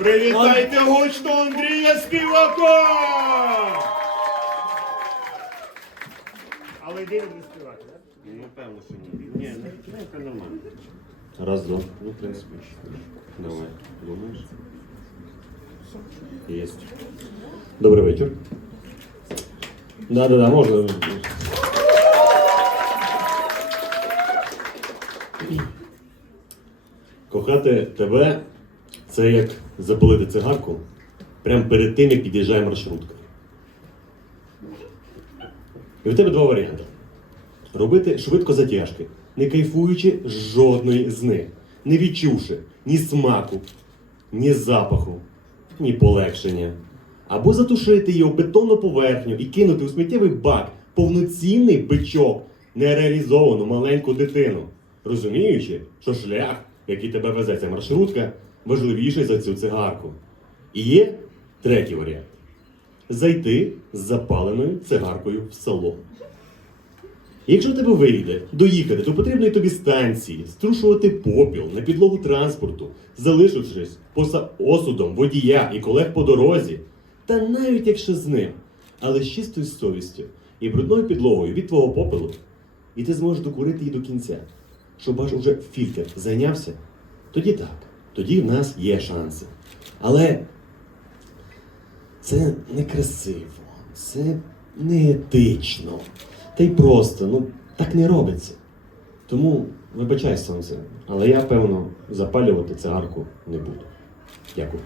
Привітайте гучно Андрія Співака! Але йди не співати, так? Ну, певно, що ні. Ні, ну, це нормально. Раз, два. Ну, в принципі. Давай. Думаєш? Єсть. Добрий вечір. Да-да-да, можна. Кохати тебе це як запалити цигарку прямо перед тим, як під'їжджає маршрутка. І в тебе два варіанти. Робити швидко затяжки, не кайфуючи жодної з них, не відчувши ні смаку, ні запаху, ні полегшення. Або затушити її бетонну поверхню і кинути у сміттєвий бак повноцінний бичок, нереалізовану маленьку дитину, розуміючи, що шлях, який тебе везе ця маршрутка, важливіший за цю цигарку. І є третій варіант зайти з запаленою цигаркою в салон. Якщо тебе вийде доїхати до потрібної тобі станції, струшувати попіл на підлогу транспорту, залишившись поза осудом водія і колег по дорозі, та навіть якщо з ним, але з чистою совістю і брудною підлогою від твого попелу, і ти зможеш докурити її до кінця, щоб аж уже фільтр зайнявся, тоді так, тоді в нас є шанси. Але це некрасиво, це неетично. Та й просто, ну, так не робиться. Тому вибачай сонце, але я, певно, запалювати цигарку не буду. Дякую.